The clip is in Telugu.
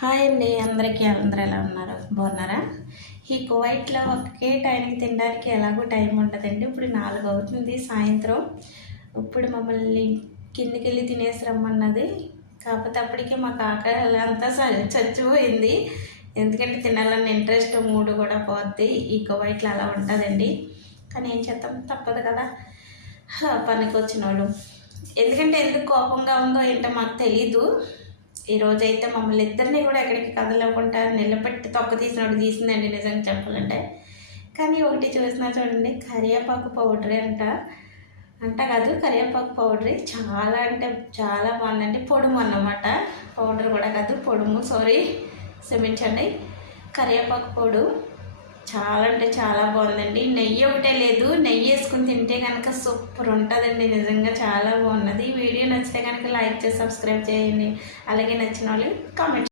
హాయ్ అండి అందరికీ అందరూ ఎలా ఉన్నారు? బాగున్నారా? ఈ కువైట్లో ఒకే టైంకి తినడానికి ఎలాగో టైం ఉంటుందండి. ఇప్పుడు నాలుగు అవుతుంది సాయంత్రం. ఇప్పుడు మమ్మల్ని కిందికి వెళ్ళి తినేసి రమ్మన్నది. కాకపోతే అప్పటికే మాకు ఆకలి అంతా చచ్చిపోయింది. ఎందుకంటే తినాలన్న ఇంట్రెస్ట్ మూడు కూడా పోద్ది. ఈ కువైట్లో అలా ఉంటుందండి. కానీ ఏం చేస్తాం తప్పదు కదా. పనికి వచ్చిన వాళ్ళు ఎందుకంటే ఎందుకు కోపంగా ఉందో ఏంటో మాకు తెలీదు. ఈరోజు అయితే మమ్మల్ని ఇద్దరిని కూడా ఎక్కడికి కదలకుండా నిలబెట్టి తొక్క తీసినట్టు తీసిందండి నిజంగా చెప్పాలంటే. కానీ ఒకటి చూసినా చూడండి కరివేపాకు పౌడరే అంట. అంట కాదు కరివేపాకు పౌడర్. చాలా అంటే చాలా బాగుందండి. పొడుము అన్నమాట. పౌడర్ కూడా కాదు పొడుము సారీ. క్షమించండి. కరివేపాకు పొడు. చాలా అంటే చాలా బాగుందండి. నెయ్యి ఒకటే లేదు నెయ్యి వేసుకుని తింటే కనుక సూపర్ ఉంటుందండి. నిజంగా చాలా బాగున్నది. ఈ వీడియో నచ్చితే కనుక లైక్ చేసి సబ్స్క్రైబ్ చేయండి. అలాగే నచ్చిన వాళ్ళు కామెంట్